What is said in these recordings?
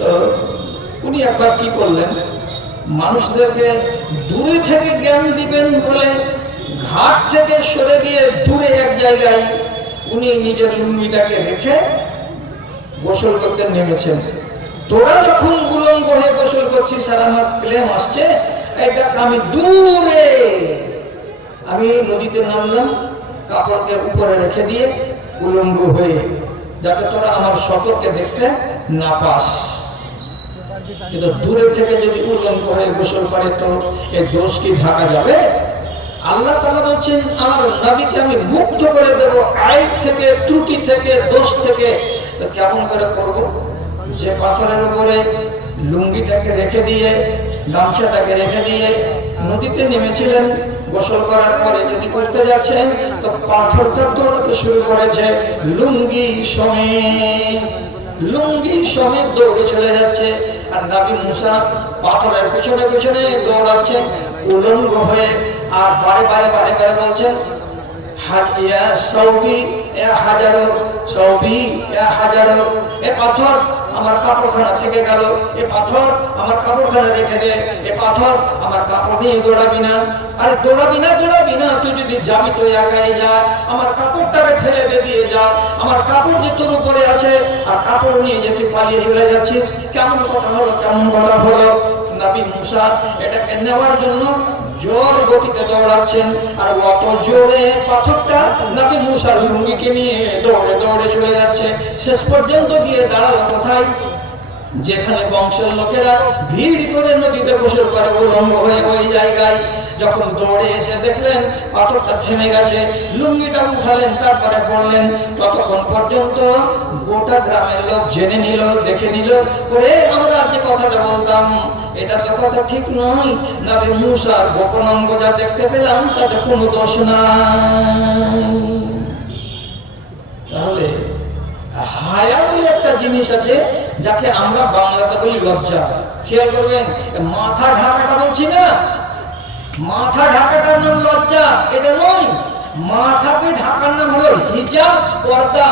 তো উনি একবার কি করলেন, মানুষদেরকে দূরে থেকে জ্ঞান দিবেন বলে ঘাট থেকে সরে গিয়ে দূরে এক জায়গায় উনি নিজের লুঙ্গিটাকে রেখে গোসল করতে নেমেছেন। তোরা যখন উলঙ্গ হয়ে গোসল করছিস আর আমার ক্লেম আসছে, এটা আমি দূরে আমি নদীতে নামলাম কাপড়কে উপরে রেখে দিয়ে উলঙ্গ হয়ে, যাতে তোরা আমার শতকে দেখতে না পাস। কিন্তু দূরে থেকে যদি উলঙ্গ হয়ে গোসল করে তো এই দোষ কি ঢাকা যাবে? আল্লাহ তাআলা বলছেন আমার নবীকে আমি মুক্ত করে দেব আইব থেকে, ত্রুটি থেকে, দোষ থেকে। তো কেমন করে করব? যে পাথরের উপরে লুঙ্গিটাকে রেখে দিয়ে, গামছাটাকে রেখে দিয়ে নদীতে নেমেছিলেন, গোসল করার পরে যদি করতে যাচ্ছেন তো পাথরটা দৌড়াতে শুরু করেছে, লুঙ্গি সমেত দৌড়ে চলে যাচ্ছে। আর নবী মুসা পাথরের পেছনে পেছনে দৌড়াচ্ছে উলঙ্গ হয়ে, আর বারে বারে বলছেন হাজিয়া সৌবি এ হাজারো, সৌবি এ হাজারো, এ পাথর আমার কাপড়খানা থেকে গেল, এ পাথর আমার কাপড়খানা রেখে দে, এ পাথর আমার কাপড় নিয়ে দৌড়াবি না। আরে দৌড়াবি না, তুই যদি যাবি তো একাই যা, আমার কাপড়টাকে ফেলে দিয়ে যা, আমার কাপড় যে তোর উপরে আছে আর কাপড় নিয়ে যে তুই পালিয়ে চলে যাচ্ছিস, কেমন কথা হলো? নবী মুসা এটাকে নেওয়ার জন্য জোর গতিতে দৌড়াচ্ছেন, আর অত জোরে পাথরটা নবী মুসার লুঙ্গিকে নিয়ে দৌড়ে দৌড়ে চলে যাচ্ছে। শেষ পর্যন্ত গিয়ে দাঁড়ালো কোথায়? যেখানে বংশের লোকেরা ভিড় করে নদীতে গোসল করে উলঙ্গ হয়ে ওই জায়গায়। যখন দৌড়ে এসে দেখলেন পাথরটা থেমে গেছে, লুঙ্গিটা উঠালেন, তারপরে পড়লেন। ততক্ষণ পর্যন্ত গোটা গ্রামের লোক জেনে নিল, দেখে নিল, ওরে আমরা যে কথাটা বলতাম এটা তো কথা ঠিক নয়, নবী মুসার গোপন অঙ্গ যা দেখতে পেলাম তাতে কোনো দোষ নাই। তাহলে হায়া বলে একটা জিনিস আছে যাকে আমরা বাংলাতে বলি লজ্জা। খেয়াল করবেন, মাথা ঢাকাটা বলছি না, মাথা ঢাকাটার নাম লজ্জা এটা নয়। মাথাকে ঢাকার নাম হলো হিজাব, পর্দা।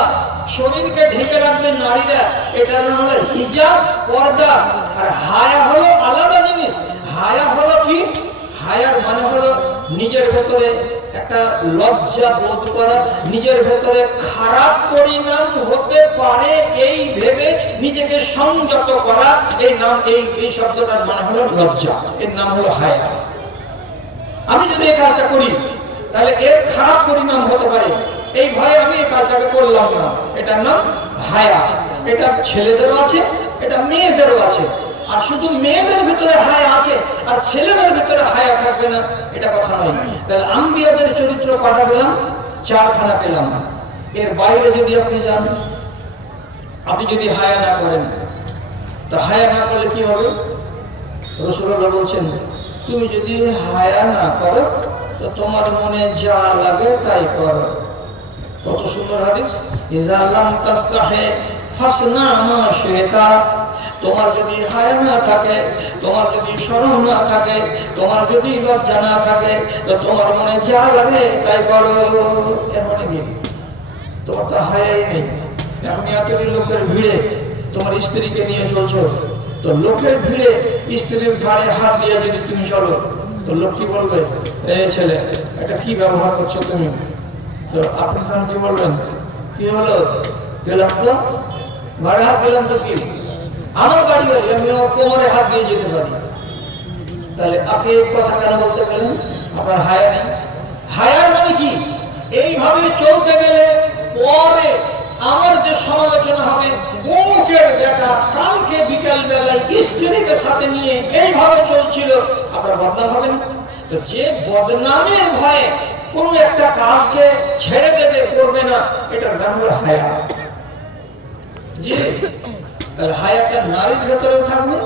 শরীরকে ঢেকে রাখবেন নারীরা, এটার নাম হলো হিজাব, পর্দা। আর হায়া হলো আলাদা জিনিস। হায়া হলো কি? হায়ার মানে হলো নিজের ভেতরে একটা লজ্জা বোধ করা, নিজের ভেতরে খারাপ পরিণাম হতে পারে এই ভেবে নিজেকে সংযত করা। এই নাম এই শব্দটার মানে হলো লজ্জা, এর নাম হলো হায়া। আমি যদি এই কাজটা করি তাহলে এর খারাপ পরিণাম হতে পারে, এই ভয়ে আমি এই কাজটাকে করলাম না, এটার নাম হায়া। এটা ছেলেদেরও আছে, এটা মেয়েদেরও আছে। আর শুধু মেয়েদের ভিতরে হায়া আছে আর ছেলেদের ভিতরে হায়া থাকবে না, এটা কথা নয়। তাহলে আম্বিয়াদের চরিত্র কটা পেলাম? 4খানা পেলাম। এর বাইরে যদি আপনি যান, আপনি যদি হায়া না করেন, তো হায়া না করলে কি হবে? রাসূলুল্লাহ বলছেন তুমি যদি হায়া না করো তো তোমার মনে যা লাগে তাই করো। কত সুন্দর হাদিস, ইজা লাম তাস্তাহি ফাসনা মা শিতা। তোমার যদি হায়া না থাকে, তোমার যদি শরম না থাকে, তোমার যদি লজ্জা না থাকে, তো তোমার মনে যা লাগে তাই করো। এর মানে কি? তোমার তো হায়াই নেই। এখন এতটি লোকের ভিড়ে তোমার স্ত্রীকে নিয়ে চলছো, তো লোকের ভিড়ে স্ত্রীর ঘাড়ে হাত দিয়ে যদি তুমি চলো তো লোক কি বলবে? এই ছেলে এটা কি ব্যবহার করছো তুমি? তো আপনি তখন কি বলবেন? কি হলো? গেলাম তো ঘাড়ে হাত দিলাম তো কি আমার বাড়ি বাড়ি, আমি কোমরে হাত দিয়ে যেতে পারি। তাহলে আপনি এই কথা কেন বলতে গেলেন? আপনার হায়া নেই। হায়ার মানে কি? এইভাবে চলতে গেলে পরে আমার যে সমালোচনা হবে, অমুকের বেটা কালকে বিকাল বেলায় স্ত্রীকে সাথে নিয়ে এইভাবে চলছিল, আপনার বদনাম হবেন। তো যে বদনামের ভয়ে কোনো একটা কাজকে ছেড়ে দেবে, করবে না, এটার নাম হলো হায়া। জি, তাহলে হায়াটা নারীর ভেতরেও থাকবে।